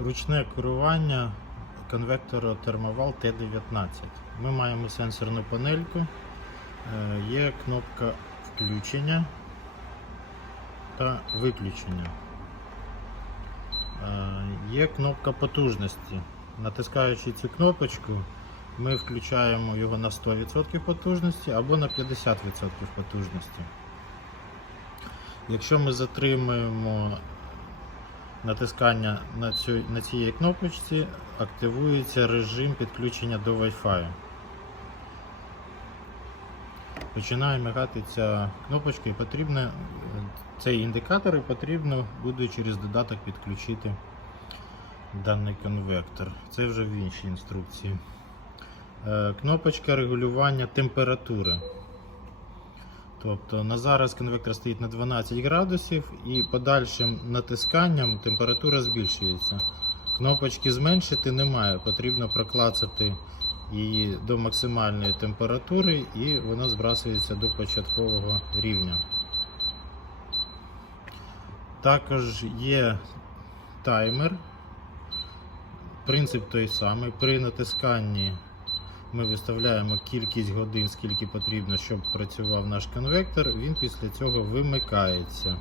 Ручне керування конвектора Thermoval T19. Ми маємо сенсорну панельку, е, є кнопка включення та виключення. Е, Є кнопка потужності. Натискаючи цю кнопочку, ми включаємо його на 100% потужності або на 50% потужності. Якщо ми затримуємо натискання на, цю, на цій кнопочці, активується режим підключення до Wi-Fi. Починає мигати ця кнопочка і потрібно цей індикатор і потрібно буде через додаток підключити даний конвектор. Це вже в іншій інструкції. Е, Кнопочка регулювання температури. Тобто на зараз конвектор стоїть на 12 градусів і подальшим натисканням температура збільшується. Кнопочки зменшити немає, потрібно проклацати її до максимальної температури і вона збрасується до початкового рівня. Також є таймер. Принцип той самий. При натисканні ми виставляємо кількість годин, скільки потрібно, щоб працював наш конвектор. Він після цього вимикається.